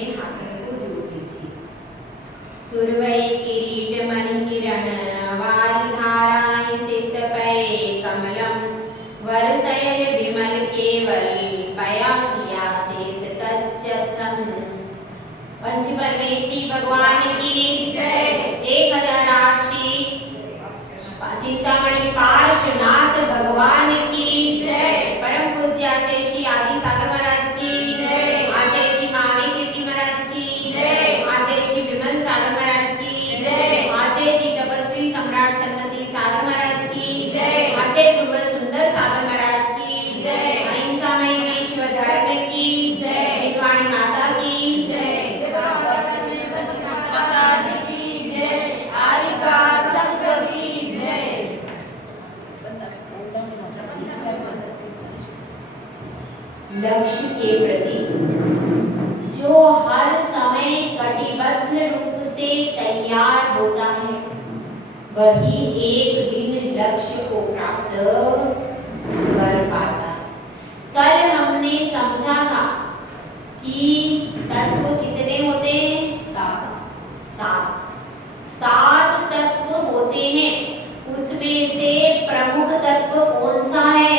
अपने हाथों को जोड़ लीजिए। सुरवै किरीट मणि किरण वारी धाराएं सित पै कमलम वरसयन विमल केवल पयासिया शेष तच्चतम। पंच परमेष्टि भगवान की जय। 1008 चिंतामणि पार्श्वनाथ भगवान की जय। परम पूज्य आचार्य श्री आदि सागर महाराज की जय। आचार्य श्री महावीर कीर्ति महाराज की जय। आचार्य श्री विमल सागर महाराज की जय। आचार्य श्री तपस्वी सम्राट सन्मति सागर महाराज की जय। आचार्य पूर्व सुंदर सागर महाराज की जय। अहिंसामयी विश्व धर्म की जय। हिंदवाणी माता की जय। माता जी की जय। आरिका संघ की जय। लक्ष्य के प्रति जो हर समय कटिबद्ध रूप से तैयार होता है वही एक दिन लक्ष्य को प्राप्त कर पाता है। कल हमने समझा था कि तत्व कितने होते हैं? 7 तत्व होते हैं। उसमें से प्रमुख तत्व कौन सा है?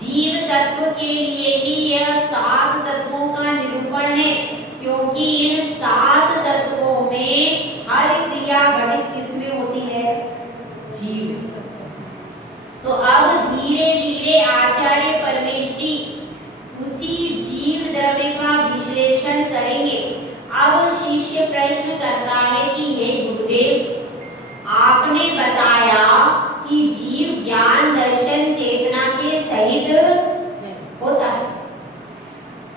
जीव तत्व के लिए ही यह 7 तत्वों का निरूपण है, क्योंकि इन 7 तत्वों में हर क्रिया घटित किसमें होती है? जीव। तो अब धीरे धीरे आचार्य परमेष्टि उसी जीव द्रव्य का विश्लेषण करेंगे। अब शिष्य प्रश्न करता है कि हे गुरुदेव, आपने बताया कि जीव ज्ञान दर्शन चेतना के सहित होता है।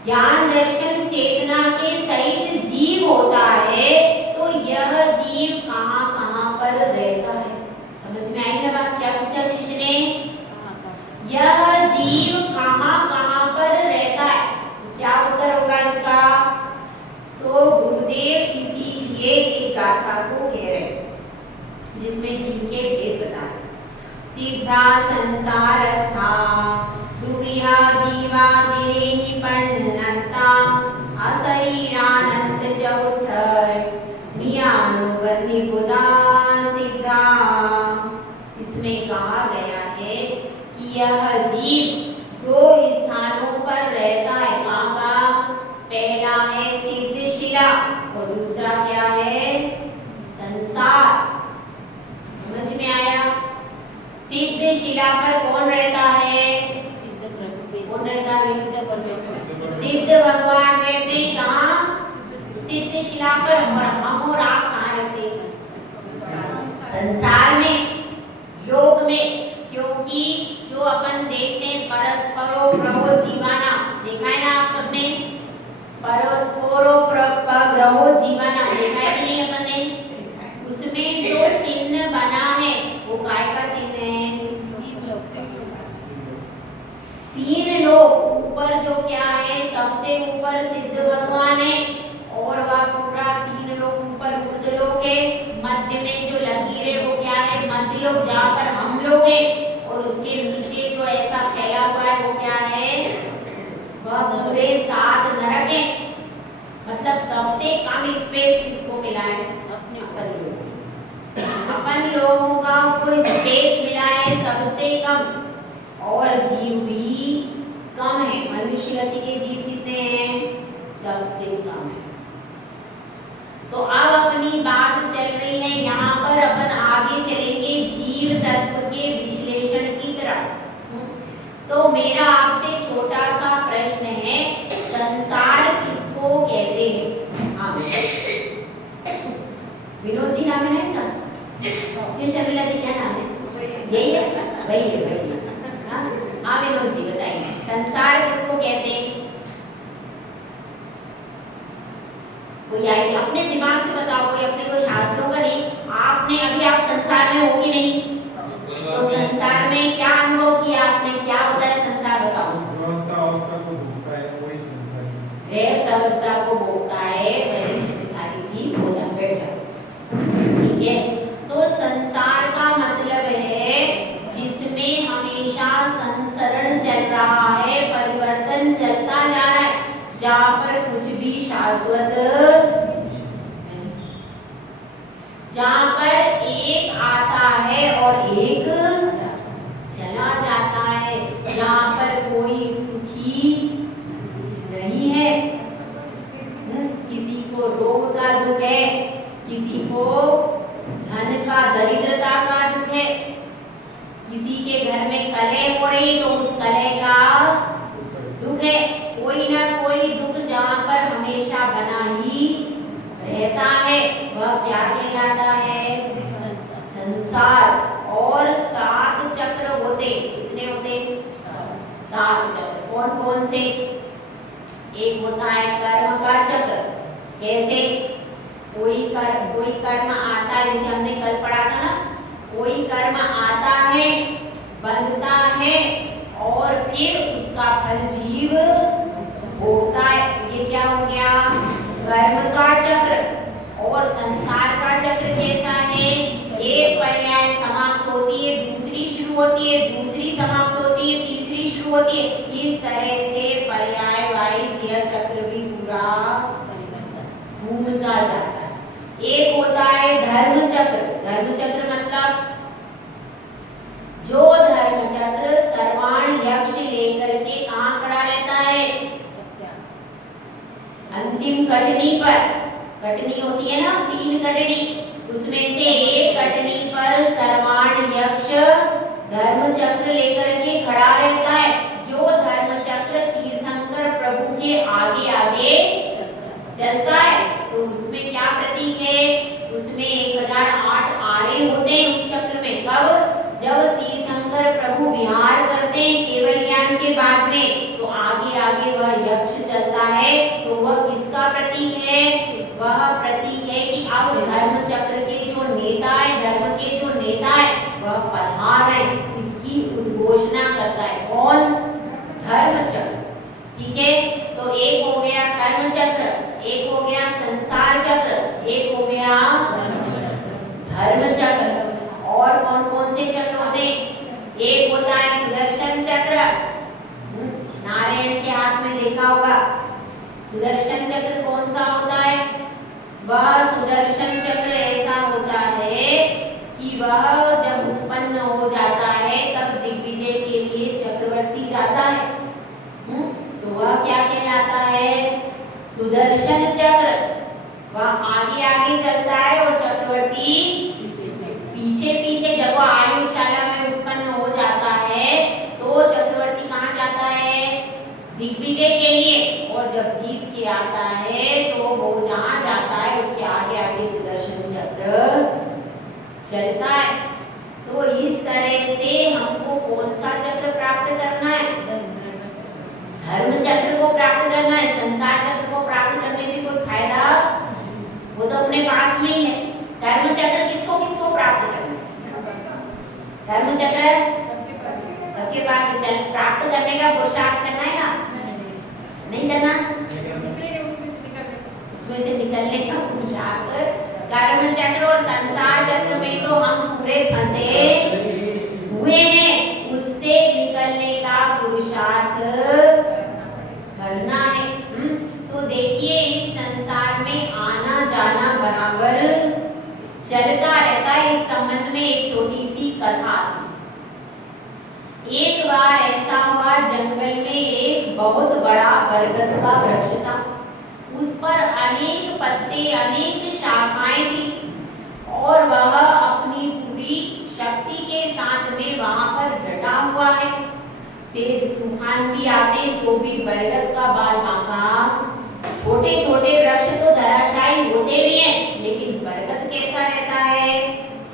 ज्ञान दर्शन चेतना के सहित जीव होता है, तो यह जीव कहाँ कहाँ पर रहता है? समझ में आई ना बात? क्या पूछा शिष्य ने? यह जीव कहाँ कहाँ पर रहता है? क्या उत्तर होगा इसका? तो गुरुदेव इसीलिए एक गाथा को कह रहे हैं जिसमें जिनके भेद बताए। सिद्धा संसार था दुविहा जीवा जिनेहि पन्नता अशरीरानंत चौठर नियानुबंधि बुधा सिद्धा। इसमें कहा गया है कि यह जीव 2 स्थानों पर रहता है। कहाँ का? पहला है सिद्ध शिला और दूसरा क्या है? संसार। समझ में आया? सिद्ध शिला पर कौन रहता है? कौन रहता है? सिद्ध भगवान रहते कहाँ? सिद्ध शिला पर। और हम और आप कहाँ रहते? संसार में, लोक में। क्योंकि जो अपन देखते हैं परस्परो प्रभो जीवाना, देखा है ना आप सबने? परस्परो प्रभो जीवाना देखा है कि नहीं अपन ने? उसमें जो चिन्ह बना है वो काय का चिन्ह है? 3 लोग। ऊपर जो क्या है? सबसे ऊपर सिद्ध भगवान है और वह पूरा 3 लोग ऊपर ऊर्ध्व लोक है। मध्य में जो लकीर है वो क्या है? मध्य लोक, जहाँ पर हम लोग हैं। और उसके नीचे जो ऐसा फैला हुआ है वो क्या है? वह पूरे 7 नरक है। मतलब सबसे कम स्पेस किसको मिला है? अपन लोगों का कोई स्पेस मिला है सबसे कम। और जीव भी कम है। मनुष्य गति के जीव कितने हैं? सबसे कम है। तो अब अपनी बात चल रही है, यहाँ पर अपन आगे चलेंगे जीव तत्व के विश्लेषण की तरफ। तो मेरा आपसे छोटा सा प्रश्न है, संसार किसको कहते हैं? हाँ विनोद जी नाम है ना? ये शर्मिला जी क्या नाम है? यही है? वही है। हाँ विनोद जी बताइए, संसार किसको कहते हैं? कोई आइडिया अपने दिमाग से बताओ, कोई अपने को शास्त्रों का नहीं। आपने अभी आप संसार में हो कि नहीं? तो संसार में क्या अनुभव किया आपने? क्या होता है संसार? बताओ। अवस्था को भोगता है वही संसारी। अवस्था को भोगता है वही संसारी जीव होता है। बैठ जाओ। ठीक है, तो संसार का मतलब है जिसमें हमेशा संसरण चल रहा है, परिवर्तन चलता जा रहा है। जहाँ पर कुछ भी शाश्वत नहीं, जहाँ पर एक आता है और एक चला जाता है, जहाँ पर कोई सुखी नहीं है, किसी को रोग का दुख है, किसी को धन का दरिद्रता का दुख है, किसी के घर में कलह हो रही तो उस कलह का दुख है, कोई ना कोई दुख जहाँ पर हमेशा बना ही रहता है, वह क्या कहलाता है? संसार। और 7 चक्र होते, कितने होते? 7 चक्र। कौन कौन से? एक होता है कर्म का चक्र। कैसे? कोई कर्म आता है, जैसे हमने कल पढ़ा था ना, कोई कर्म आता है, बनता है और फिर उसका फल जीव भोगता है। ये क्या हो गया? कर्म का चक्र। और संसार का चक्र कैसा है? एक पर्याय समाप्त होती है, दूसरी शुरू होती है, दूसरी समाप्त होती है, तीसरी शुरू होती है। इस तरह से पर्याय वाइज यह चक्र भी पूरा घूमता जाता है। एक होता है धर्म चक्र। धर्म चक्र मतलब जो धर्म चक्र सर्वाण यक्ष लेकर के कहाँ खड़ा रहता है? अंतिम कटनी पर। कटनी होती है ना, 3 कटनी, उसमें से एक कटनी पर सर्वाण यक्ष धर्म चक्र लेकर के खड़ा रहता है। जो धर्म चक्र तीर्थंकर प्रभु के आगे आगे चलता है, तो उसमें क्या प्रतीक है? उसमें 1008 आरे होते हैं उस चक्र में। कब? जब तीर्थंकर प्रभु विहार करते हैं केवल ज्ञान के बाद में, तो आगे आगे वह यक्ष चलता है। तो वह किसका प्रतीक है? वह प्रतीक है कि अब धर्म चक्र के जो नेता है, धर्म के जो नेता है, वह पधार है, इसकी उद्घोषणा करता है। कौन? धर्म चक्र। ठीक है, तो एक हो गया कर्म चक्र, एक हो गया संसार चक्र, एक हो गया धर्म चक्र। और कौन कौन से चक्र होते हैं? एक होता है सुदर्शन चक्र, नारायण के हाथ में देखा होगा। सुदर्शन चक्र कौन सा होता है? वह सुदर्शन चक्र ऐसा होता है कि वह जब उत्पन्न हो जाता है तब दिग्विजय के लिए चक्रवर्ती जाता है। तो वह क्या कहलाता है? सुदर्शन चक्र। वह आगे आगे चलता है और चक्रवर्ती पीछे पीछे। जब वह आयुशाला में उत्पन्न हो जाता है तो चक्रवर्ती कहाँ जाता है? दिग्विजय के लिए। और जब जीत के आता है तो वो जहाँ जाता है उसके आगे आगे सुदर्शन चक्र चलता है। तो इस तरह से हमको कौन सा चक्र प्राप्त करना है? धर्म चक्र को प्राप्त करना है। संसार चक्र को प्राप्त करने से कोई फायदा, वो तो अपने पास में ही है। धर्म चक्र किसको किसको प्राप्त करना है? धर्म चक्र सबके पास है। चल, प्राप्त करने का पुरुषार्थ करना है ना? नहीं करना? उसमें से निकलने का पुरुषार्थ। कर्म चक्र और संसार चक्र में तो हम पूरे फंसे हुए हैं, उससे निकलने का पुरुषार्थ करना है। तो देखिए, इस संसार में आना जाना बराबर चलता रहता है। इस संबंध में एक छोटी सी कथा थी। एक बार ऐसा हुआ, जंगल में एक बहुत बड़ा बरगद का वृक्ष था। उस पर अनेक पत्ते, अनेक शाखाएं थी और वह अपनी पूरी शक्ति के साथ में वहां पर डटा हुआ है। तेज तूफान भी आते तो भी बरगद का बाल बांका। छोटे छोटे वृक्ष तो धराशायी होते भी हैं, लेकिन बरगद कैसा रहता है?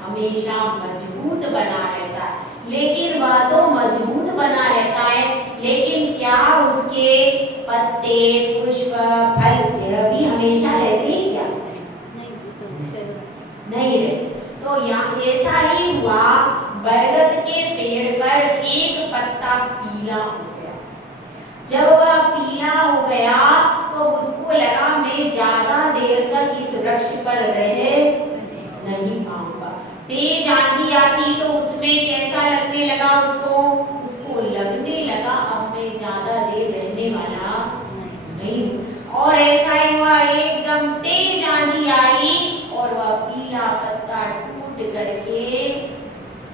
हमेशा मजबूत बना रहता है। लेकिन वह तो मजबूत बना रहता है, लेकिन क्या उसके पत्ते, पुष्प, फल यह भी हमेशा रहते हैं क्या? नहीं रहते। तो यहाँ ऐसा ही हुआ, बरगद के पेड़ पर एक पत्ता पीला हो गया। जब वह पीला हो गया तो उसको लगा मैं ज्यादा देर तक इस वृक्ष पर रह नहीं पाऊंगा। तेज आंधी आती तो उसमें कैसा लगने लगा उसको लगने लगा अब मैं ज्यादा देर रहने वाला नहीं हूँ।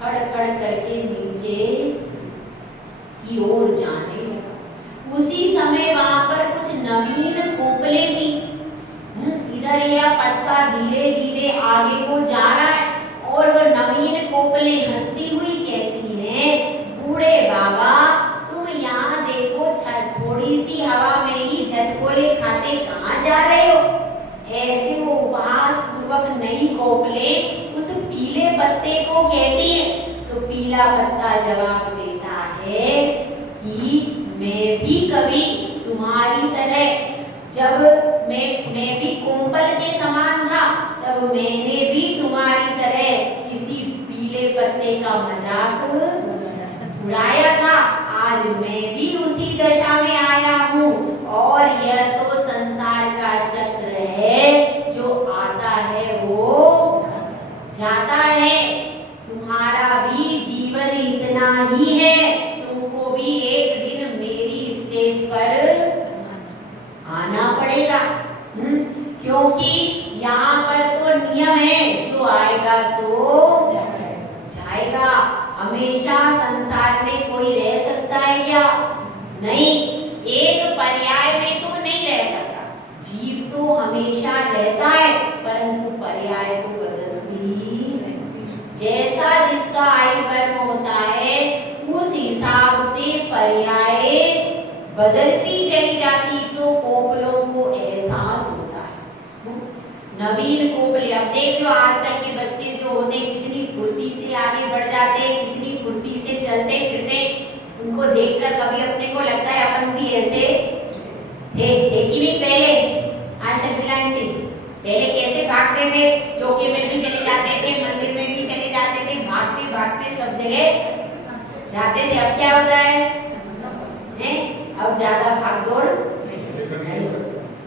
खड़ खड़ करके नीचे की ओर जाने लगा। उसी समय वहां पर कुछ नवीन कोपले थी। इधर यह पत्ता धीरे धीरे आगे को जा रहा है और वह नवीन कोपले हंसती हुई कहती है, बूढ़े बाबा तुम यहाँ देखो, थोड़ी सी हवा में ही झटकोले खाते कहाँ जा रहे हो। ऐसे वो उपहास पूर्वक नई कोपले उस पीले पत्ते को कहती है। तो पीला पत्ता जवाब देता है कि मैं भी कभी तुम्हारी तरह, जब मैं भी कोमल के समान था, तब मैंने भी तुम्हारी तरह किसी पीले पत्ते का मजाक उड़ाया था। आज मैं भी उसी दशा में आया हूँ और यह तो संसार का चक्र है, जो आता है वो जाता है। तुम्हारा भी जीवन इतना ही है, तुमको भी एक दिन मेरी स्टेज पर आना पड़ेगा। क्योंकि यहाँ पर तो नियम है, जो आएगा सो जाएगा। हमेशा संसार में कोई रह सकता है क्या? नहीं, एक पर्याय में तो नहीं रह सकता। जीव तो हमेशा रहता है, परंतु पर्याय तो बदलती जैसा जिसका आयु कर्म होता है, उस हिसाब से पर्याय बदलती चली जाती। तो कोपलों को एहसास होता है। नवीन कोपले, अब देख लो आजकल के बच्चे जो होते हैं कितनी फुर्ती से आगे बढ़ जाते हैं, कितनी फुर्ती से चलते फिरते। उनको देखकर कभी अपने को लगता है अपन भी ऐसे थे कि नहीं पहले। आशा आंटी पहले कैसे भागते थे, चौके में भी चले जाते थे, मंदिर में भी चले जाते थे, भागते भागते सब जगह जाते थे। अब क्या होता है? अब ज्यादा भाग दौड़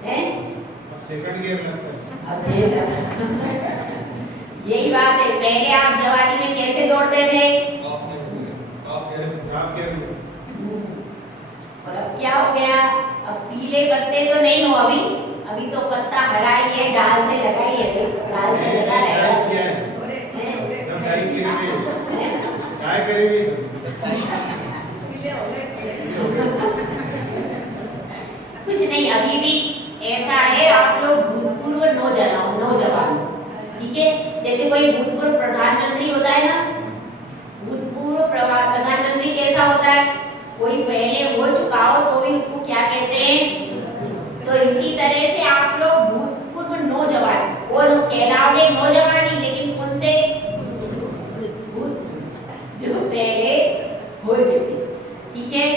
है, सेकंड गियर लगता है। अब यही बात है। पहले आप जवानी में कैसे दौड़ते थे? आप और अब क्या हो गया? अब पीले पत्ते तो नहीं हो, अभी तो पत्ता हरा ही है, डाल से लगा ही है, डाल से लगा रहेगा। सब डाई करेंगे, क्या करेंगे सब? कुछ नहीं, अभी भी ऐसा है। आप लोग भूतपूर्व नौजवान, ठीक है? जैसे कोई भूतपूर्व प्रधानमंत्री होता है ना, भूतपूर्व प्रधानमंत्री कैसा होता है? कोई पहले हो चुका हो तो भी उसको क्या कहते हैं? तो इसी तरह से आप लोग भूतपूर्व नौजवान, वो लोग कहलाओगे नौजवान ही, लेकिन कौन से? जो पहले हो चुके, ठीक है?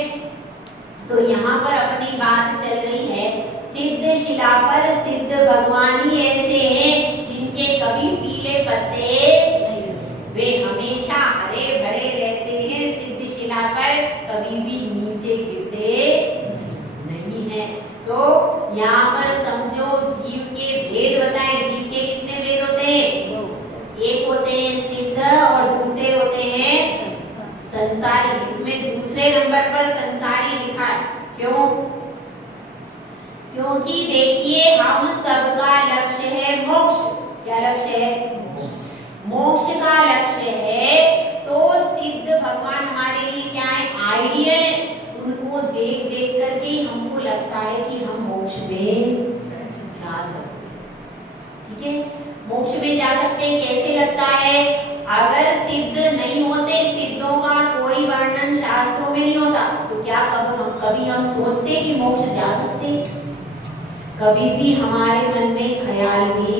तो यहाँ पर अपनी बात चल रही है, सिद्ध शिला पर सिद्ध भगवान ही ऐसे हैं जिनके कभी पीले पत्ते, वे हमेशा हरे भरे रहते हैं। सिद्ध शिला पर कभी भी नीचे गिरते नहीं है। तो यहाँ पर समझो जीव के भेद बताए। जीव के कितने भेद होते हैं? एक होते हैं सिद्ध और दूसरे होते हैं संसारी। इसमें दूसरे नंबर पर संसारी लिखा है। क्यों? क्योंकि देखिए हम सबका लक्ष्य है मोक्ष। क्या लक्ष्य है? मोक्ष का लक्ष्य है। तो सिद्ध भगवान हमारे लिए क्या है? आइडियल है। उनको देख देख करके हमको लगता है कि हम मोक्ष में जा सकते हैं, ठीक है? मोक्ष में जा सकते हैं। कैसे लगता है? अगर सिद्ध नहीं होते, सिद्धों का कोई वर्णन शास्त्रों में नहीं होता, तो क्या कभी हम सोचते कि मोक्ष जा सकते? कभी भी हमारे मन में ख्याल भी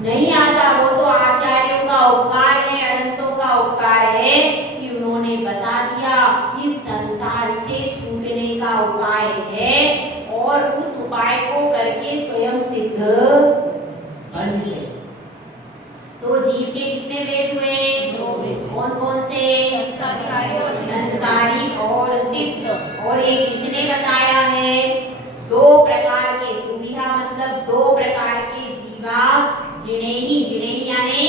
नहीं आता। वो तो आचार्यों का उपकार है, अनंतों का उपकार है कि उन्होंने बता दिया कि संसार से छूटने का उपाय है, और उस उपाय को करके स्वयं सिद्ध बन गए। तो जीव के कितने भेद हुए? दो भेद। कौन कौन से? संसारी और सिद्ध। संसारी और सिद्ध। और एक इसने बताया है दो प्रकार के, दुविधा मतलब दो प्रकार के जीवा, जिन्हें यानी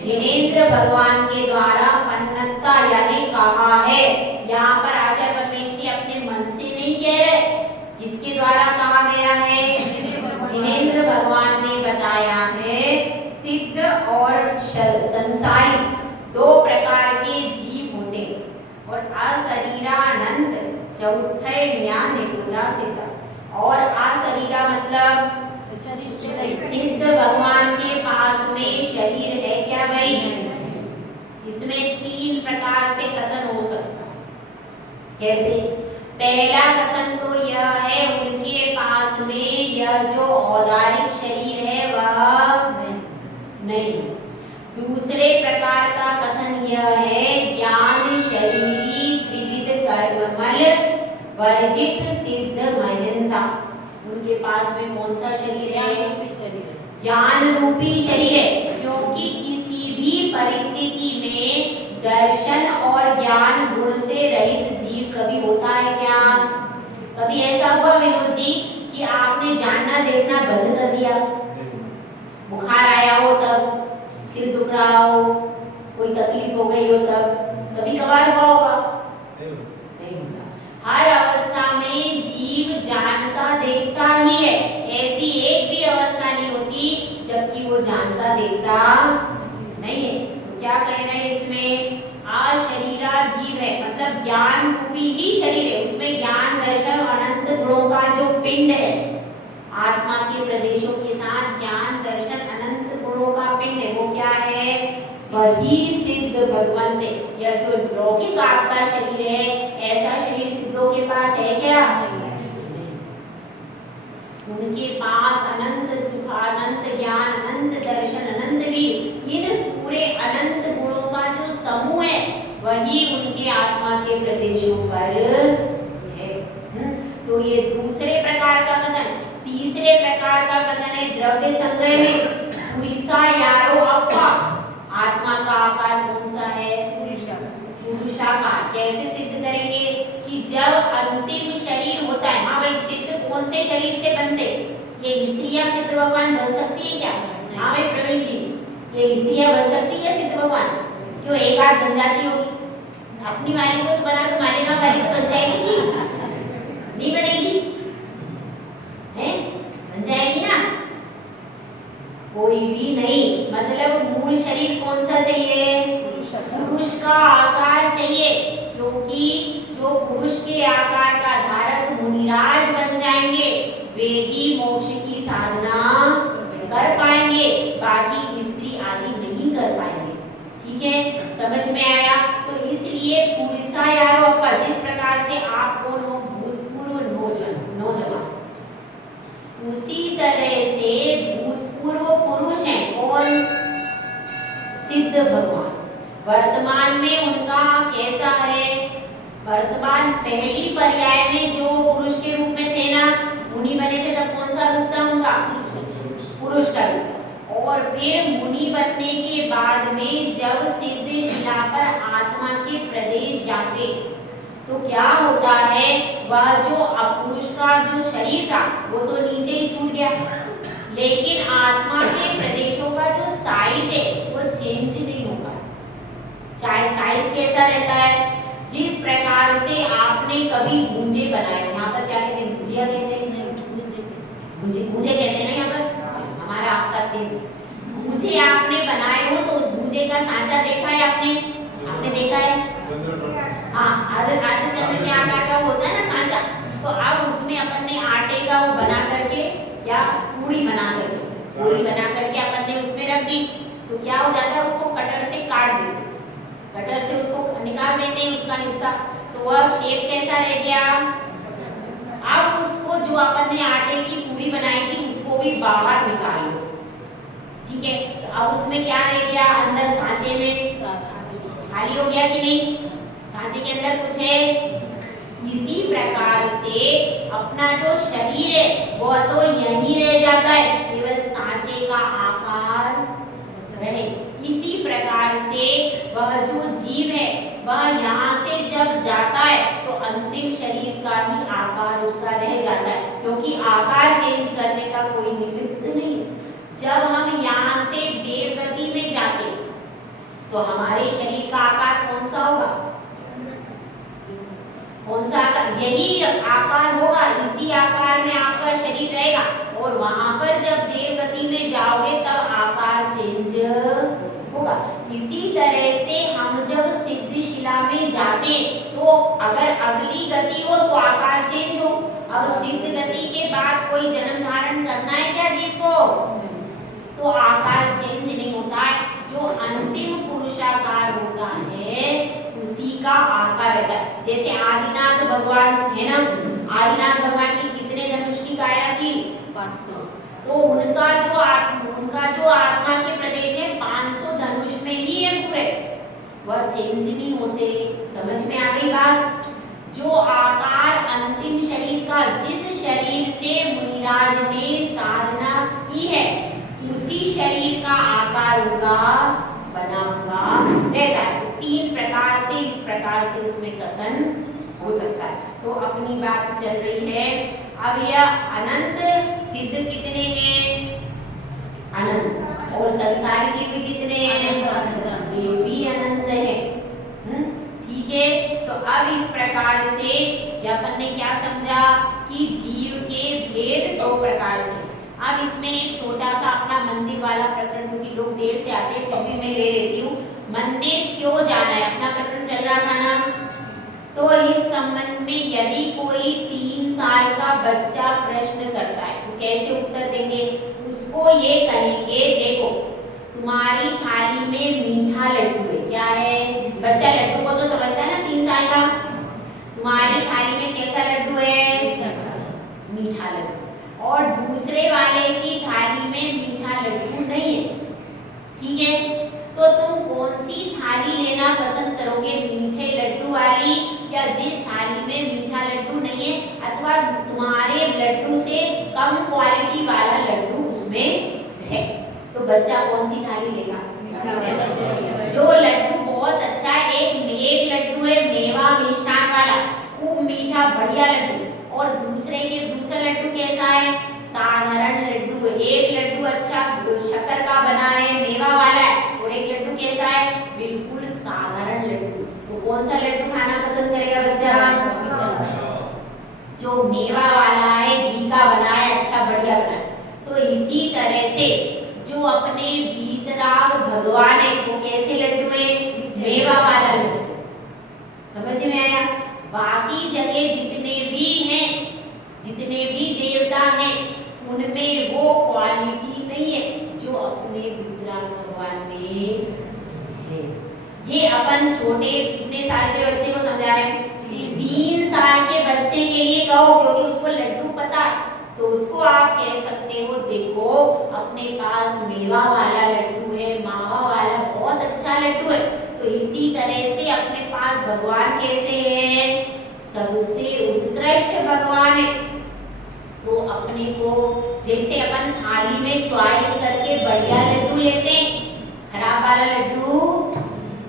जिनेंद्र भगवान के द्वारा पन्नता यानी कहा है। यहाँ पर आचार्य परमेश्वरी अपने मन से नहीं कह रहे, किसके द्वारा कहा गया है? जिनेंद्र भगवान ने बताया है। सिद्ध और संसारी दो प्रकार के चौथ्या निगुदा सिद्ध। और अशरीरा मतलब शरीर से रहित। सिद्ध भगवान के पास में शरीर है क्या भाई? इसमें 3 प्रकार से कथन हो सकता है। कैसे? पहला कथन तो यह है उनके पास में यह जो औदारिक शरीर है वह नहीं। दूसरे प्रकार का कथन यह है ज्ञान शरीरी त्रिविध कर्ममल वर्जित सिद्ध महंता। उनके पास में कौन सा शरीर है? ज्ञान रूपी शरीर है। क्योंकि किसी भी परिस्थिति में दर्शन और ज्ञान गुण से रहित जीव कभी होता है क्या? कभी ऐसा हुआ विनोद जी कि आपने जानना देखना बंद कर दिया? बुखार आया हो तब, सिर दुख रहा हो, कोई तकलीफ हो गई हो तब, कभी कभार हुआ होगा? नहीं होता। हर अवस्था में जीव जानता देखता ही है। ऐसी एक भी अवस्था नहीं होती जबकि वो जानता देखता नहीं है। तो क्या कह रहे हैं इसमें? अशरीरा जीव है मतलब ज्ञान रूपी ही शरीर है। उसमें ज्ञान दर्शन अनंत गुणों का जो पिंड है, आत्मा के प्रदेशों के साथ ज्ञान दर्शन अनंत गुणों का पिंड है, वो क्या है? वही सिद्ध भगवंत है। यह जो लौकिक आपका शरीर है, ऐसा शरीर सिद्धों के पास है क्या? उनके पास अनंत सुख, अनंत ज्ञान, अनंत दर्शन, अनंत वीर, इन पूरे अनंत गुणों का जो समूह है वही उनके आत्मा के प्रदेशों पर है। तो ये दूसरे प्रकार का कथन। तीसरे प्रकार का कथन है द्रव्य संग्रह में पुरुषा यारो अप्पा। आत्मा का आकार कौन सा है? पुरुषाकार। कैसे सिद्ध करेंगे कि जब अंतिम शरीर होता है, हाँ भाई सिद्ध कौन से शरीर से बनते? ये स्त्रियां सिद्ध भगवान बन सकती है क्या? हाँ भाई प्रवीण जी, ये स्त्रियां बन सकती है सिद्ध भगवान? क्यों एक आध बन जाती होगी? अपनी वाली को तो बना दो, मालिका वाली तो बन जाएगी कि नहीं बनेगी? हैं? बन जाएगी ना? कोई भी नहीं। मतलब मूल शरीर कौन सा चाहिए? पुरुष का आकार चाहिए। क्योंकि जो पुरुष के आकार का धारक मुनिराज बन जाएंगे वे ही मोक्ष की साधना कर पाएंगे, बाकी स्त्री आदि नहीं कर पाएंगे। ठीक है, समझ में आया? तो इसलिए पुरुषा यारो अप्पा, जिस प्रकार से आप दोनों भूतपूर्व नौजवान, उसी तरह से भूतपूर्व पुरुष हैं। कौन? सिद्ध भगवान। वर्तमान में उनका कैसा है? वर्तमान पहली पर्याय में जो पुरुष के रूप में थे ना, मुनि बने थे तब कौन सा रूप था उनका? पुरुष का रूप। और फिर मुनि बनने के बाद में जब सिद्ध शिला पर आत्मा के प्रदेश जाते तो क्या होता है? वह जो अपुरुष का जो शरीर था वो तो नीचे ही छूट गया, लेकिन आत्मा के प्रदेशों का जो साइज है वो चेंज नहीं होगा। चाहे साइज कैसा रहता है, जिस प्रकार से आपने कभी भुंजे बनाए, यहाँ पर क्या कहते हैं? भुजिया कहते हैं, भुंजे कहते हैं ना यहाँ पर, हमारा आपका सेम। भुंजे आपने बनाए हो तो उस भुंजे का सांचा देखा है आपने देखा है? हाँ, आधे चंद्र के आकार का होता है ना सांचा। तो अब उसमें अपन ने आटे का वो बना करके या पूड़ी बना करके अपन ने उसमें रख दी, तो क्या हो जाता है? उसको कटर से काट देते, कटर से उसको निकाल देते हैं उसका हिस्सा, तो वह शेप कैसा रह गया? अब उसको जो अपन ने आटे की पूड़ी बनाई थी उसको भी बाहर निकाल लो। ठीक है, तो अब उसमें क्या रह गया? अंदर सांचे में खाली हो गया कि नहीं? सांचे के अंदर कुछ है? इसी प्रकार से अपना जो शरीर है वह तो यही रह जाता है, केवल सांचे का आकार रहे। इसी प्रकार से वह जो जीव है वह यहाँ से जब जाता है तो अंतिम शरीर का ही आकार उसका रह जाता है, क्योंकि आकार चेंज करने का कोई निमित्त नहीं है। जब हम यहाँ से देवगति में जाते तो हमारे शरीर का आकार कौन सा होगा? कौन सा आकार? यही आकार होगा, इसी आकार में आपका शरीर रहेगा। और वहां पर जब देवगति में जाओगे तब आकार चेंज होगा। इसी तरह से हम जब सिद्ध शिला में जाते तो अगर अगली गति हो तो आकार चेंज हो। अब सिद्ध गति के बाद कोई जन्म धारण करना है क्या जीव को, तो आकार चेंज नहीं होता है। जो अंतिम पुरुषाकार होता है उसी का आकार रहता है। जैसे आदिनाथ भगवान है ना, आदिनाथ भगवान की कितने धनुष की काया थी, 500। तो उनका जो आत्मा के प्रदेश है 500 धनुष में ही है पूरे, वह चेंज नहीं होते। समझ में आ गई बात। जो आकार अंतिम शरीर का, जिस शरीर से मुनिराज ने साधना की है उसी शरीर का आकार उनका बना हुआ रहता है। तो 3 प्रकार से, इस प्रकार से इसमें कथन हो सकता है। तो अपनी बात चल रही है। अब यह अनंत सिद्ध कितने हैं, अनंत, और संसारी जीव भी कितने हैं, ये भी अनंत है। ठीक है। तो अब इस प्रकार से अपन ने क्या समझा कि जीव के भेद 2 प्रकार से। अब इसमें एक छोटा सा अपना मंदिर वाला प्रकरण, क्योंकि लोग देर से आते हैं, फिर भी मैं ले लेती हूँ। मंदिर क्यों जाना है, अपना प्रकरण चल रहा था ना। तो इस संबंध में यदि कोई 3 साल का बच्चा प्रश्न करता है तो कैसे उत्तर देंगे, उसको ये कहेंगे, देखो तुम्हारी थाली में मीठा लड्डू है, क्या है, बच्चा लड्डू को तो समझता है ना 3 साल का। तुम्हारी थाली में कैसा लड्डू है, मीठा लड्डू, और दूसरे वाले की थाली में मीठा लड्डू नहीं है। ठीक है, तो तुम कौन सी थाली लेना पसंद करोगे, मीठे लड्डू वाली या जिस थाली में मीठा लड्डू नहीं है, अथवा तुम्हारे लड्डू से कम क्वालिटी वाला लड्डू उसमें है, तो बच्चा कौन सी थाली लेगा, जो लड्डू बहुत अच्छा है। एक लड्डू है मेवा मिष्ठान वाला, खूब मीठा बढ़िया लड्डू, और दूसरा लड्डू कैसा है, साधारण लड्डू। एक लड्डू अच्छा शक्कर का बना है, मेवा वाला है, और एक लड्डू कैसा है, बिल्कुल साधारण लड्डू। तो कौन सा लड्डू खाना पसंद करेगा बच्चा, जो मेवा वाला है, घी का बना है, अच्छा बढ़िया बना है। तो इसी तरह से जो अपने वीतराग भगवान है वो कैसे लड्डू है, मेवा वाला लड्डू। समझ में आया। बाकी जगह जितने भी हैं, जितने भी देवता हैं, उनमें वो क्वालिटी नहीं है जो अपने वीतराग भगवान में है। ये अपन छोटे कितने साल के बच्चे को समझा रहे हैं, 3 साल के बच्चे के लिए कहो, क्योंकि उसको लड्डू पता है, तो उसको आप कह सकते हो, देखो अपने पास मेवा वाला लड्डू है, मावा वाला बहुत अच्छा लड्डू है। तो इसी तरह से अपने पास भगवान कैसे है, सबसे उत्कृष्ट भगवान है। तो अपने को जैसे अपन थाली में चॉइस करके बढ़िया लड्डू लेते हैं, खराब वाला लड्डू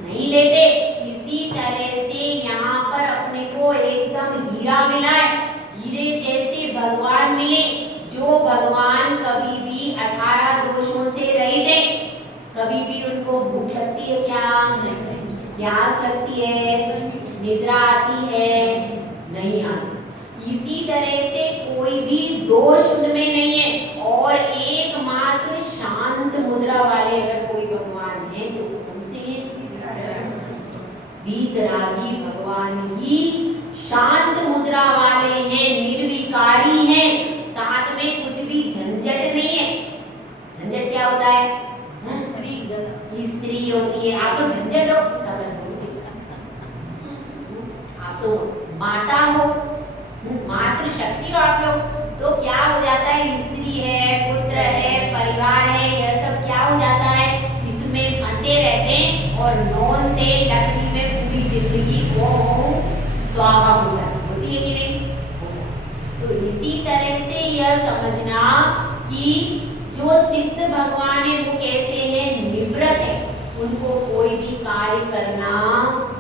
नहीं लेते, इसी तरह से यहाँ पर अपने को एकदम हीरा मिला है, हीरे जैसे भगवान मिले, जो भगवान कभी भी 18 दोषों से रहित है। कभी भी उनको भूख लगती है क्या, प्यास लगती है, निद्रा आती है, नहीं आती। इसी तरह से कोई भी दोष उनमें नहीं है, और एकमात्र शांत मुद्रा वाले अगर कोई भगवान है तो उनसे वीतरागी भगवान ही शांत मुद्रा वाले हैं, निर्विकारी हैं, साथ में कुछ भी झंझट नहीं है। झंझट क्या होता है, स्त्री होती है, आपको झंझट हो समझ लो, आप तो माता हो, मातृ शक्ति हो आप लोग, तो क्या हो जाता है, स्त्री है, पुत्र है, परिवार है, यह सब क्या हो जाता है, इसमें फंसे रहते हैं, और नॉन तेल लकड़ी में पूरी जिंदगी वो स्वाहा हो जाती, होती है कि नहीं, तो इसी तरह से यह समझना कि जो सिद्ध भगवान है वो कैसे है, निवृत्त है, उनको कोई भी कार्य करना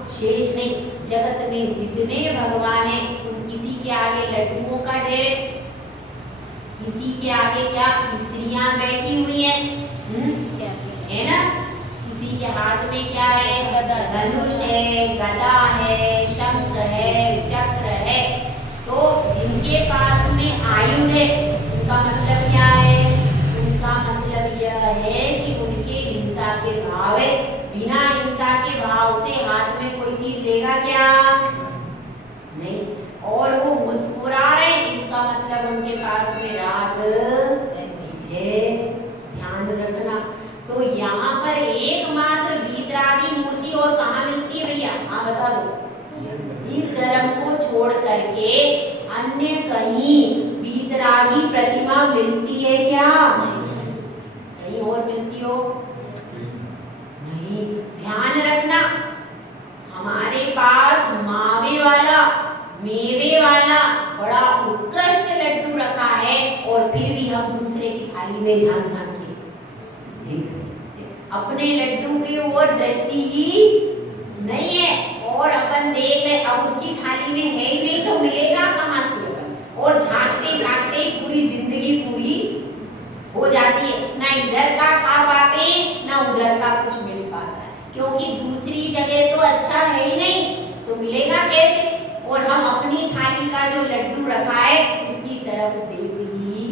शेष नहीं। जगत में जितने भगवान हैं उन किसी के आगे लड्डुओं का ढेर, किसी के आगे क्या स्त्रियां बैठी हुई हैं, है ना, किसी के हाथ में क्या है, धनुष है, गदा है, शंख है, चक्र है। तो जिनके पास में आयुध है उनका मतलब क्या है, उनका मतलब यह है कि उनके हिंसा के भाव है, बिना हिंसा के भाव से हाथ में कोई चीज लेगा क्या, बनती हो? नहीं। ध्यान रखना, हमारे पास मावे वाला, मेवे वाला बड़ा उत्कृष्ट लड्डू रखा है और फिर भी हम दूसरे की थाली में झांक झांक के देख रहे हैं। अपने लड्डू की ओर दृष्टि ही नहीं है और अपन देख रहे, अब उसकी थाली में है ही नहीं तो मिलेगा कहाँ से अपन? और झांकते झांकते पूरी जिंदगी पूरी हो जाती है, ना इधर का खा पाते ना उधर का कुछ मिल पाता है, क्योंकि दूसरी जगह तो अच्छा है ही नहीं तो मिलेगा कैसे? और हम अपनी थाली का जो लड्डू रखा है उसकी तरफ देख ही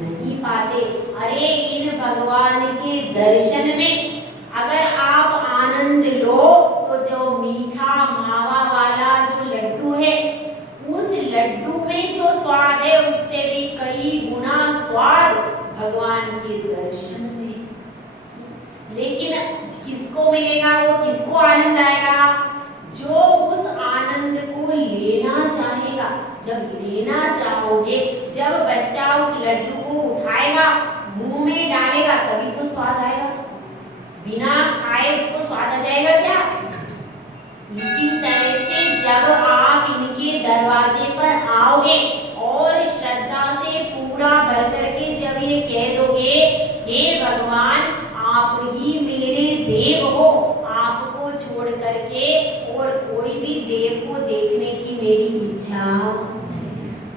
नहीं पाते। अरे इन भगवान के दर्शन में अगर आप आनंद लो तो जो मीठा मावा वाला जो लड्डू है उस लड्डू में जो स्वाद है उससे भी कई गुना स्वाद भगवान के दर्शन में। लेकिन किसको मिलेगा, वो किसको आनंद आएगा? जो उस आनंद को लेना चाहेगा। जब लेना चाहोगे, जब बच्चा उस लड्डू को उठाएगा, मुंह में डालेगा, तभी तो स्वाद आएगा। बिना खाए उसको स्वाद आ जाएगा क्या? इसी तरह से जब आप इनके दरवाजे पर आओगे और श्रद्धा से पूरा भर करके जब ये कह दोगे, हे भगवान आप ही मेरे देव हो, आपको छोड़ करके और कोई भी देव को देखने की मेरी इच्छा।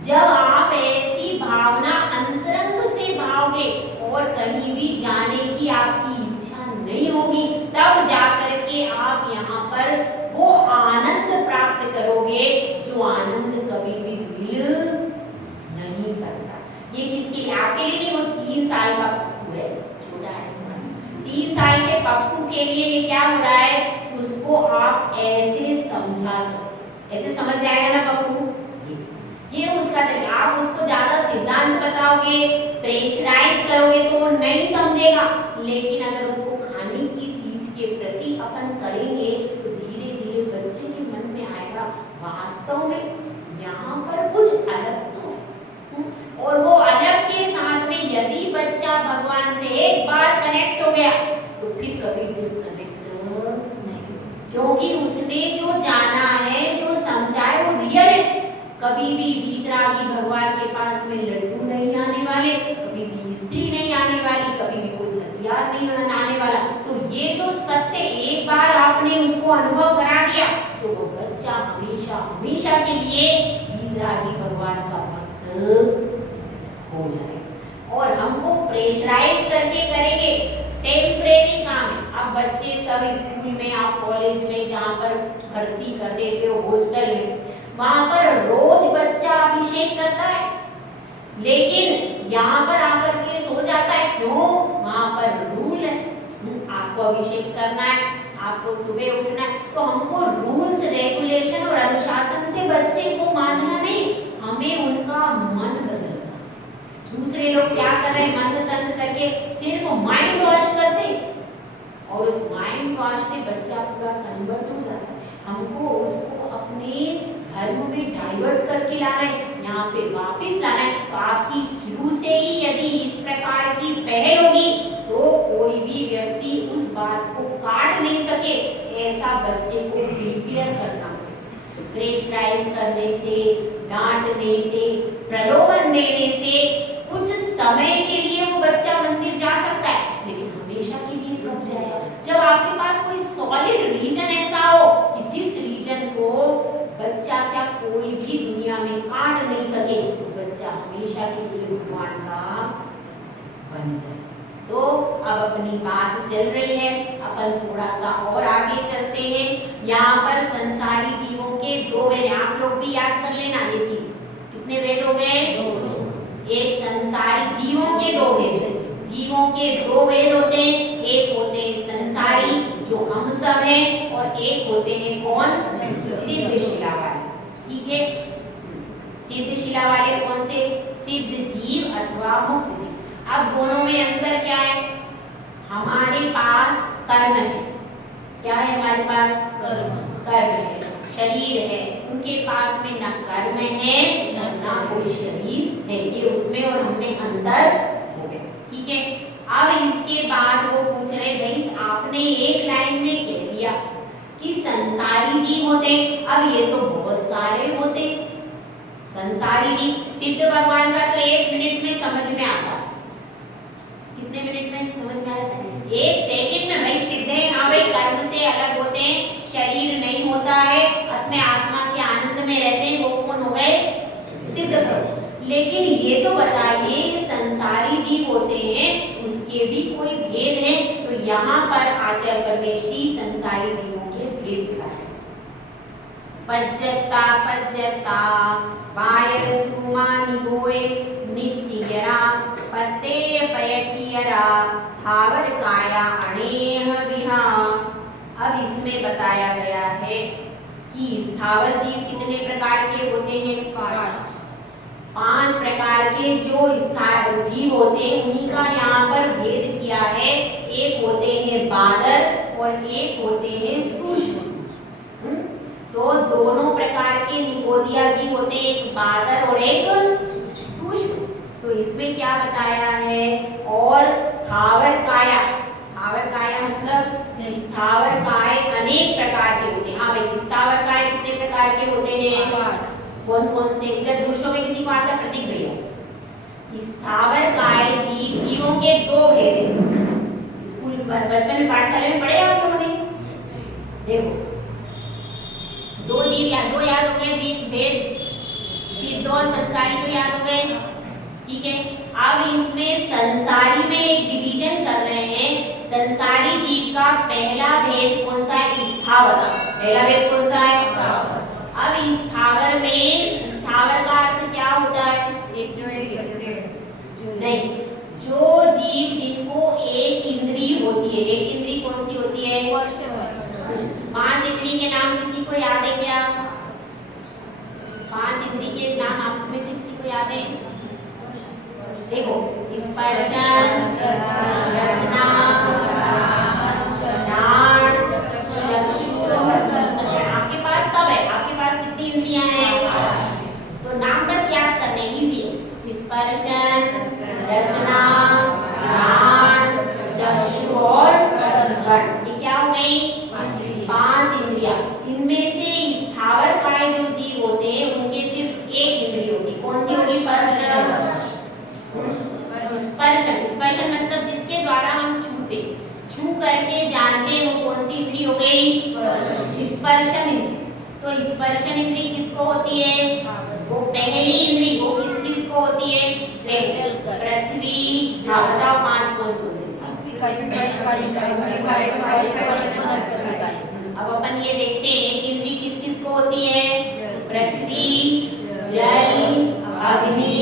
जब आप ऐसी भावना अंतरंग से भाओगे और कहीं भी जाने की आपकी इच्छा नहीं होगी, तब जाकर के आप यहाँ पर वो आनंद प्राप्त करोगे जो आनंद कभी भी मिल नहीं सकता। ये किसके लिए? आपके लिए नहीं, वो 3 साल का पप्पू है, छोटा है। 3 साल के पप्पू के लिए ये क्या हो रहा है, उसको आप ऐसे समझा सकते, ऐसे समझ जाएगा ना पप्पू, ये उसका तरीका। आप उसको ज्यादा सिद्धांत बताओगे, प्रेशराइज करोगे तो वो नहीं समझेगा। लेकिन अगर उसको खाने की चीज के प्रति अपन करेंगे तो धीरे धीरे बच्चे के मन में आएगा वास्तव में यहाँ पर कुछ अलग तो है। और वो अलग के साथ में यदि बच्चा भगवान से एक बार कनेक्ट हो गया तो फिर कभी डिस्कनेक्ट नहीं, क्योंकि उसने जो जाना है, जो समझा है वो रियल है। कभी भी वीतरागी भगवान के पास में लड्डू नहीं आने वाले, कभी भी स्त्री नहीं आने वाली, कभी भी कोई हथियार नहीं आने वाला। तो ये जो सत्य एक बार आपने उसको अनुभव करा दिया तो वो बच्चा हमेशा हमेशा के लिए वीतरागी भगवान का भक्त हो जाए। और हमको प्रेशराइज करके करेंगे, टेम्परेरी काम है। अब बच्चे सब स्कूल में, आप कॉलेज में जहाँ पर भर्ती कर देते हो, हॉस्टल में, वहां पर रोज बच्चा अभिषेक करता है, लेकिन यहाँ पर आकर के सो जाता है। क्यों? वहां पर रूल है, आपको अभिषेक करना है, आपको सुबह उठना है। तो हमको रूल्स रेगुलेशन और अनुशासन से बच्चे को मानना नहीं, हमें उनका मन बदलना। दूसरे लोग क्या कर रहे हैं, मन तन करके सिर्फ माइंड वॉश करते हैं और उस माइंड वॉश से बच्चा पूरा कन्वर्ट हो जाता है। हमको उसको अपने धर्म में डाइवर्ट करके लाना है, यहाँ पे वापस लाना है। तो आपकी शुरू से ही यदि इस प्रकार की पहल होगी तो कोई भी व्यक्ति उस बात को काट नहीं सके। ऐसा बच्चे को प्रिपेयर करना, प्रेशराइज करने से, डांटने से, प्रलोभन देने से कुछ समय के लिए वो बच्चा मंदिर जा सकता है, लेकिन हमेशा के लिए कब जाएगा? जब आपके पास कोई सॉलिड रीजन ऐसा हो कि जिस रीजन को बच्चा क्या कोई भी दुनिया में काट नहीं सके, तो बच्चा हमेशा के लिए भगवान का बन जाए। तो अब अपनी बात चल रही है, अपन थोड़ा सा और आगे चलते हैं। यहाँ पर संसारी जीवों के 2 वेद, आप लोग भी याद कर लेना ये चीज। कितने वेद हो गए? 2। एक संसारी जीवों के 2 वेद, जीवों के 2 वेद होते हैं। एक होते हैं संसारी जो हम सब हैं, और एक होते हैं कौन? सिद्ध शिला वाले। ठीक है, सिद्ध शिला वाले कौन से? सिद्ध जीव अथवा मुक्त जीव। अब दोनों में अंतर क्या है? हमारे पास कर्म है। क्या है हमारे पास? कर्म है, शरीर है। उनके पास में न कर्म है न कोई शरीर है। ये उसमें और हमें अंतर हो गया। ठीक है, अब इसके बाद वो पूछ रहे भाई आपने एक लाइन में कह दिया कि संसारी जीव होते, अब ये तो बहुत सारे होते संसारी जीव। सिद्ध भगवान का तो 1 मिनट में समझ में आता है। कितने मिनट में समझ में आता है? 1 सेकंड में भाई सिद्ध है। हाँ भाई कर्म से अलग होते हैं, शरीर नहीं होता है, अपने आत्मा के आनंद में रहते हैं, वो कौन हो गए? सिद्ध प्रभु। लेकिन ये तो बताइए संसारी जीव होते हैं उसके भी कोई भेद है? तो यहाँ पर आचार्य परमेश जी संसारी जीवों के भेद दिखाए। पज्जता पज्जता वायर सुमा निगोए निचियरा पत्ते पयटियरा थावर काया अनेह विहा। अब इसमें बताया गया है कि स्थावर जीव कितने प्रकार के होते हैं? 5 प्रकार के जो स्थावर जीव होते हैं उन्हीं का यहाँ पर भेद किया है। एक होते हैं बादल और एक होते हैं सूक्ष्म। तो दोनों प्रकार के निगोदिया जीव होते हैं, एक बादल और एक सूक्ष्म। तो इसमें क्या बताया है? और थावर काया, थावर काया मतलब स्थावर काय अनेक प्रकार के होते हैं। हाँ भाई स्थावर काय कितने प्रकार के होते हैं? कौन कौन से? इधर पुरुषों में किसी को आता? प्रतीक भैया। स्थावर काय जीवों के 2 भेद हैं। स्कूल बचपन में पाठशाला में पढ़े आप लोगों ने? देखो 2 जीव याद हो गए, जीव भेद सिद्ध और संसारी तो याद हो गए, ठीक है। अब इसमें संसारी में एक डिवीजन कर रहे हैं। संसारी जीव का पहला भेद कौन सा है? स्थावर। पहला भेद कौन सा है? स्थावर। अब स्थावर में स्थावर का अर्थ क्या होता है? एक जो नहीं, जो जीव जिनको एक इंद्री होती है। एक इंद्री कौन सी होती है? 5 इंद्री के नाम किसी को याद है क्या? 5 इंद्री के नाम आप में से किसी को याद है? देखो स्पर्शन, रसना, घ्राण, चक्षु, आपके पास सब है। आपके पास कितनी इंद्रियां हैं? तो नाम बस याद करने इजी है। स्पर्शन, रसना, घ्राण, चक्षु और घ्राण, ये क्या हो गई? 5 इंद्रियां। इनमें से स्थावर काय जो जीव होते हैं उनके सिर्फ एक इंद्रिय होती है। कौन सी होगी? स्पर्शन। स्पर्शन मतलब जिसके द्वारा हम छूते, छू करके जानते हैं, वो कौन सी इंद्री हो गई? स्पर्शन इंद्री। तो स्पर्शन इंद्री किसको होती है? वो पहली इंद्री। वो किस को होती है? पृथ्वी। बताओ 5 कौन से? अब अपन ये देखते हैं एक इंद्री किस को होती है? पृथ्वी, जल, अग्नि,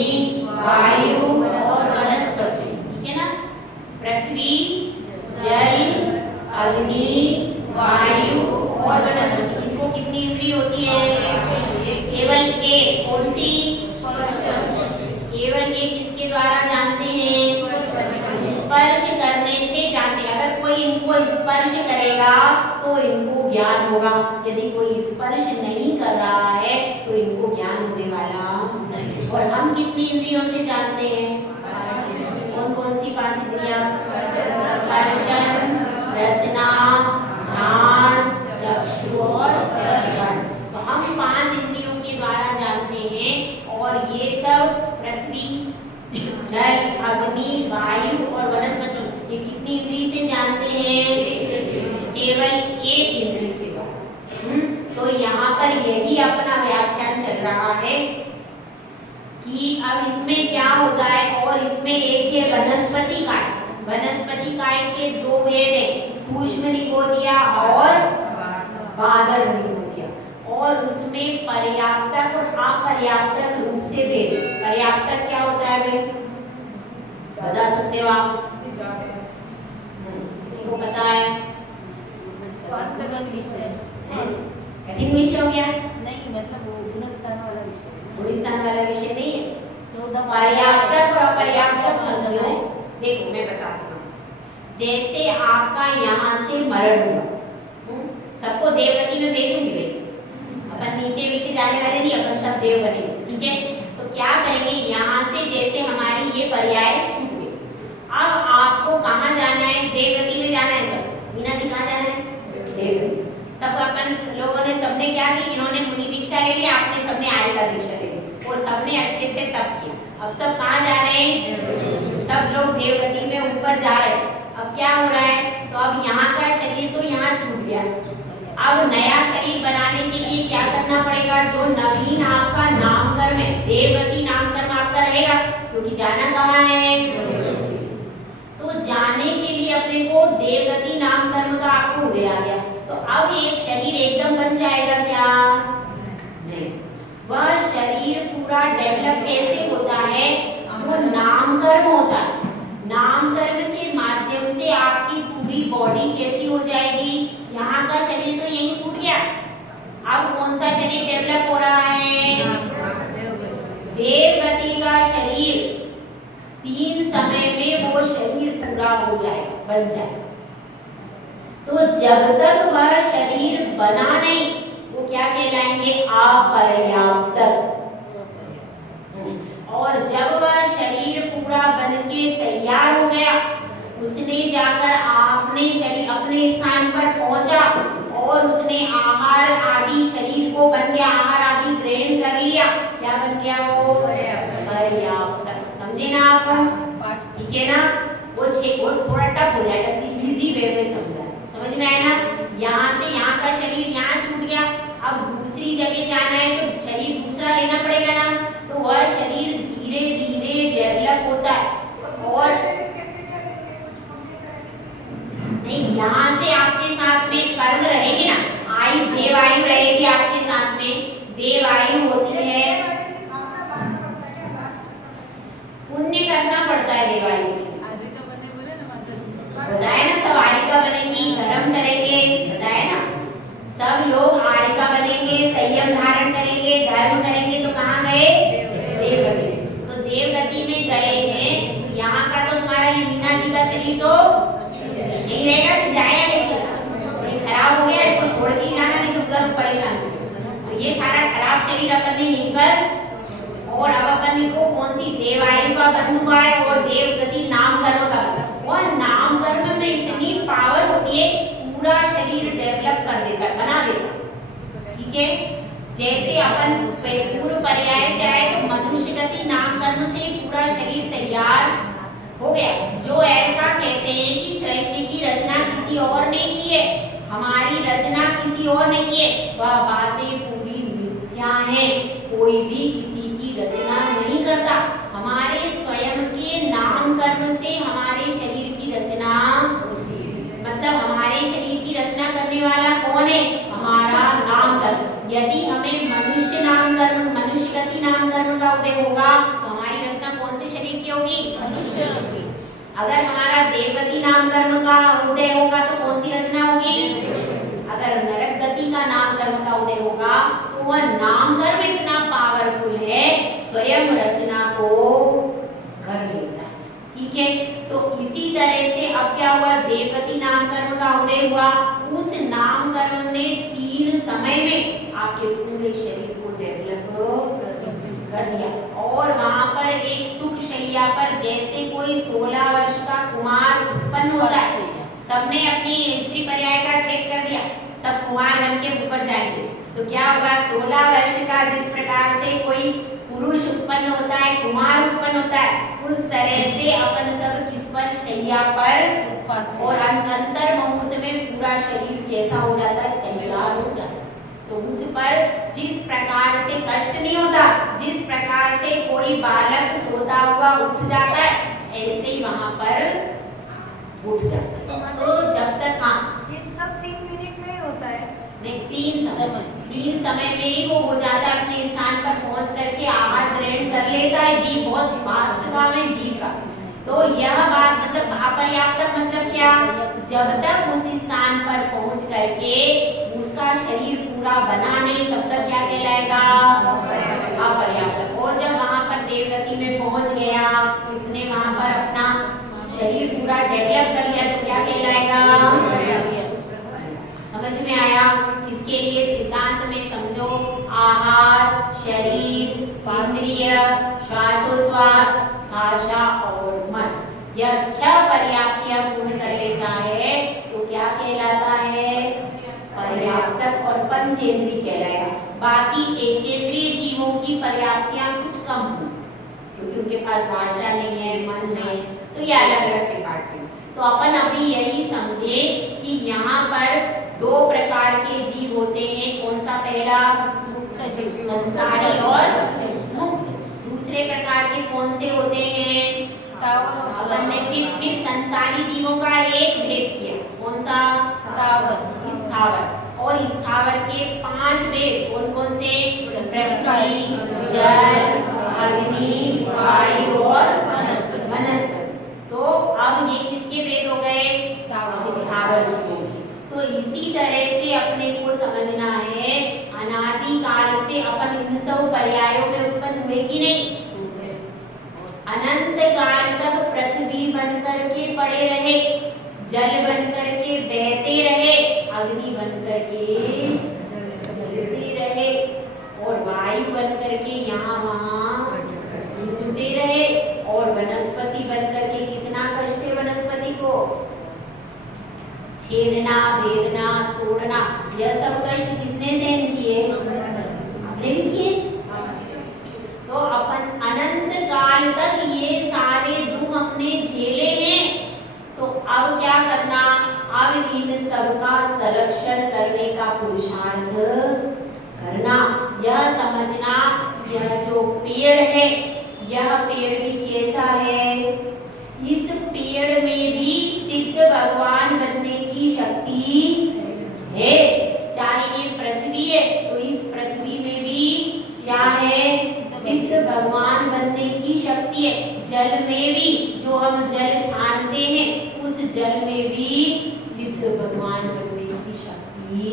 वायु और वनस्पति, ठीक है ना। पृथ्वी, जल, अग्नि, वायु और वनस्पति, इनको कितनी इंद्री होती है? केवल एक। कौन सी? केवल ये किसके द्वारा जानते हैं? स्पर्श करने से जानते हैं। अगर कोई इनको स्पर्श करेगा तो इनको ज्ञान होगा, यदि कोई स्पर्श नहीं कर रहा है तो इनको ज्ञान होने वाला नहीं। और हम कितनी इंद्रियों से जानते हैं? कौन कौन सी 5 इंद्रियां? स्पर्शन, रसना, घ्राण, चक्षु और घ्राण। तो हम 5 इंद्रियों के द्वारा जानते हैं। और ये सब पृथ्वी, जल, अग्नि, वायु और वनस्पति, ये कितनी इंद्री से जानते हैं? केवल एक इंद्री के द्वारा। तो यहाँ पर यही अपना व्याख्यान चल रहा है कि अब इसमें क्या होता है। और इसमें एक है वनस्पति काय। वनस्पति काय के 2 भेद हैं, सूक्ष्म निगोदिया और बादल निगोदिया। और उसमें पर्याप्तक और अपर्याप्तक रूप से भेद। पर्याप्तक क्या होता है भाई? बता सकते हो आप? किसी को पता है? कठिन विषय हो गया? नहीं, मतलब वो गुणस्थान वाला विषय। गुणस्थान वाला विषय नहीं है। 14 पर्याप्तक और अपर्याप्तक समझो। देखो मैं बताती हूँ। जैसे आपका यहाँ से मरण हुआ, सबको देवगति में भेजूंगी भाई, अपन नीचे जाने वाले नहीं, अपन सब देव बनेंगे, ठीक है। तो क्या करेंगे, यहाँ से जैसे हमारी ये पर्याय छूट गई, अब आपको अच्छे से तप किया। अब सब कहाँ जा रहे हैं? सब लोग देवगति में ऊपर जा रहे हैं। अब क्या हो रहा है? तो अब यहाँ का शरीर तो यहाँ छूट गया, अब नया शरीर बनाने के लिए क्या करना पड़ेगा? जो नवीन आपका नामकर्म है, देवगति नामकर्म आपका रहेगा, क्योंकि जाना कहाँ है? तो जाने के लिए अपने को देवगति नामकर्म का आपको उदय आ गया। तो अब एक शरीर एकदम बन जाएगा क्या? नहीं, वह शरीर पूरा डेवलप कैसे होता है? जो नामकर्म होता है, नामकर्म के माध्यम से आपकी पूरी बॉडी कैसी हो जाएगी? यहाँ का शरीर तो यही छूट गया, अब कौन सा शरीर डेवलप हो रहा है? देवगति का शरीर। 3 समय में वो शरीर पूरा हो जाएगा, बन जाएगा। तो जब तक वह शरीर बना नहीं, वो क्या कहलाएंगे? अपर्याप्त। और जब वह शरीर पूरा बन के तैयार हो गया, उसने जाकर आपने शरीर अपने स्थान पर पहुंचा और उसने आहार आदि शरीर को बन गया, आहार आदि ग्रहण कर लिया, क्या बन गया वो? पर्याप्त। समझे ना आप? ठीक है ना? वो थोड़ा टफ हो जाएगा, इजी वे में समझा, समझ में आया ना? यहाँ से यहाँ का शरीर यहाँ छूट गया, अब दूसरी जगह जाना है तो शरीर दूसरा लेना पड़ेगा ना, तो वह शरीर धीरे धीरे डेवलप होता है। और नहीं, यहाँ से आपके साथ में कर्म रहेगी ना, आयु देवायु रहेगी आपके साथ में, देवायु होती है, पुण्य करना पड़ता है देवायु के लिए। बताया ना, सब आरिका बनेंगी, धर्म करेंगे, बताया ना, सब लोग आरिका बनेंगे, संयम धारण करेंगे, धर्म करेंगे, तो कहाँ गए? देवगति। तो देवगति में गए हैं, तो यहाँ का तो तुम्हारा ये मीना जी का शरीर तो नहीं रहेगा, कि जाएगा लेकर ये खराब हो गया, इसको छोड़ के जाना, नहीं तो गर्भ परेशान हो। तो ये सारा खराब शरीर अपन ने यहीं पर, और अब अपन को कौन सी देवायु का बंध हुआ है और देवगति नामकर्म का। वह नामकर्म में इतनी पावर होती है, पूरा शरीर डेवलप कर देता है, बना देता। ठीक है, जैसे अपन पूर्व पर्याय से आए तो मनुष्य गति नामकर्म से पूरा शरीर तैयार हो गया। जो ऐसा कहते हैं कि सृष्टि की रचना किसी और ने की है, हमारी रचना किसी और ने की है, वह बातें पूरी मिथ्या है। कोई भी किसी की रचना नहीं करता, हमारे स्वयं के नामकर्म से हमारे शरीर की रचना होती है। मतलब हमारे शरीर की रचना करने वाला कौन है? हमारा नामकर्म। यदि हमें मनुष्य नामकर्म, मनुष्य गति नामकर्म का उदय होगा तो हमारी रचना कौन से शरीर की होगी? मनुष्य की। अगर हमारा देवगति नामकर्म का उदय होगा तो कौन सी रचना होगी? अगर नरक गति का नामकर्म का उदय होगा तो वह नामकर्म इतना पावरफुल है, स्वयं रचना को कर लेता है। ठीक है, तो इसी तरह से अब क्या हुआ? देवगति नामकर्म का उदय हुआ, उस नामकर्म ने 3 समय में आपके पूरे शरीर को डेवलप कर दिया। और वहां पर एक सुख शैया पर जैसे कोई 16 वर्ष का कुमार उत्पन्न होता है, सबने अपनी स्त्री पर्याय का चेक कर दिया, सब कुमार बन के ऊपर जाएंगे, तो क्या होगा? 16 वर्ष का जिस प्रकार से कोई पुरुष उत्पन्न होता है, कुमार उत्पन्न होता है, उस तरह से अपन सब किस पर? शैया पर, और अंतर मुहूर्त में पूरा शरीर कैसा हो जाता है? तैयार हो जाता है। तो उस पर जिस प्रकार से कष्ट नहीं होता, जिस प्रकार से कोई बालक सोता हुआ उठ जाता है, ऐसे ही वहां पर उठ जाता है। तो जब तक ये सब 3 मिनट में ही होता है? नहीं, 3 समय में ही वो हो जाता है, अपने स्थान पर पहुंच करके आहार ग्रहण कर लेता है। जीव बहुत वास्ट काम है जीव का। तो यह बात मतलब अपर्याप्त मतलब क्या? जब तक उस स्थान पर पहुंच करके उसका शरीर पूरा बना नहीं, तब तक क्या कहलाएगा? अपर्याप्त। और जब वहां पर देवगति में पहुंच गया, उसने वहां पर अपना शरीर पूरा डेवलप कर लिया, तो क्या कहलाएगा? समझ में आया? इसके लिए सिद्धांत में समझो, आहार, शरीर, इंद्रिय, श्वासोश्वास, भाषा और मन, यह 6 पर्याप्तियां पूर्ण कर लेता है तो क्या कहलाता है? पर्याप्तक और पंचेंद्रिय कहलाएगा। बाकी एकेंद्रिय जीवों की पर्याप्तियां कुछ कम होंगी। क्योंकि उनके पास भाषा नहीं है, मन नहीं, तो ये अलग अलग डिपार्टमेंट। तो अपन अभी यही समझे कि यहाँ पर दो प्रकार के जीव होते हैं। कौन सा? पहला संसारी और मुक्त। दूसरे प्रकार के कौन से होते हैं? अपन ने फिर संसारी जीवों का एक भेद किया। कौन सा? स्थावर। और स्थावर के 5 भेद कौन कौन से? पृथ्वी, जल, अग्नि, वायु और वनस्पति। तो अब ये किसके भेद हो गए? स्थावर जीवों के। तो इसी तरह से अपने को समझना है, अनादि काल से अपन इन सब पर्यायों में उत्पन्न हुए कि नहीं? अनंत काल तक पृथ्वी बन करके पड़े रहे, जल बन करके बहते रहे, अग्नि बन करके जलते रहे और वायु बन करके यहाँ वहाँ घूमते रहे और वनस्पति बन करके कितना कष्ट है वनस्पति को? छेदना, भेदना, तोड़ना, यह सब कष्ट किसने सहन किए? आपने भी किए। तो अपन अनंत काल तक ये सारे दुख अपने झेले हैं। तो अब क्या करना? अब इन सबका संरक्षण करने का पुरुषार्थ करना। यह समझना, यह जो पेड़ है, यह पेड़ भी कैसा है? इस पेड़ में भी सिद्ध भगवान बनने की शक्ति है। चाहे ये पृथ्वी है तो इस पृथ्वी में भी क्या है? सिद्ध भगवान बनने की शक्ति है। जल में भी, जो हम जल छानते हैं, उस जल में भी सिद्ध भगवान बनने की शक्ति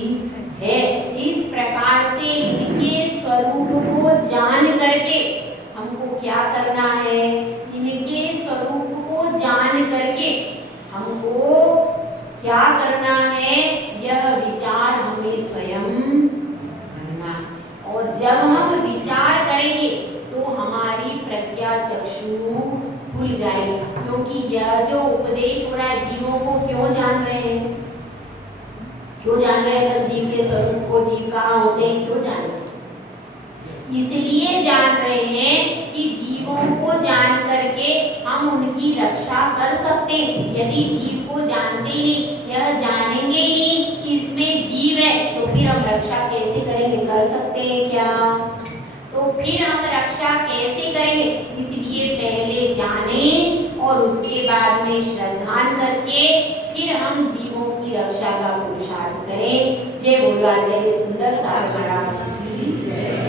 है। इस प्रकार से इनके स्वरूप को जान करके हमको क्या करना है? इनके स्वरूप को जान करके हमको क्या करना है? यह विचार हमें स्वयं करना है। और जब हम विचार करेंगे तो हमारी प्रज्ञा चक्षु खुल जाएगी। क्योंकि यह जो उपदेश हो रहा है, जीवों को क्यों जान रहे हैं? क्यों जान रहे हैं? जीव के स्वरूप को, जीव कहाँ होते हैं, क्यों जान रहे हैं? इसलिए जान रहे हैं कि जीवों को जान करके हम उनकी रक्षा कर सकते हैं। यदि जीव को जानते नहीं, यह जानेंगे ही नहीं कि इसमें जीव है, तो फिर हम रक्षा कैसे करेंगे? कर सकते हैं क्या? तो फिर हम रक्षा कैसे करेंगे? इसलिए पहले जानें और उसके बाद में श्रद्धान करके फिर हम जीवों की रक्षा का पुरुषार्थ करें। जय बोलो आचार्य सुंदर सागर राम जी की जय।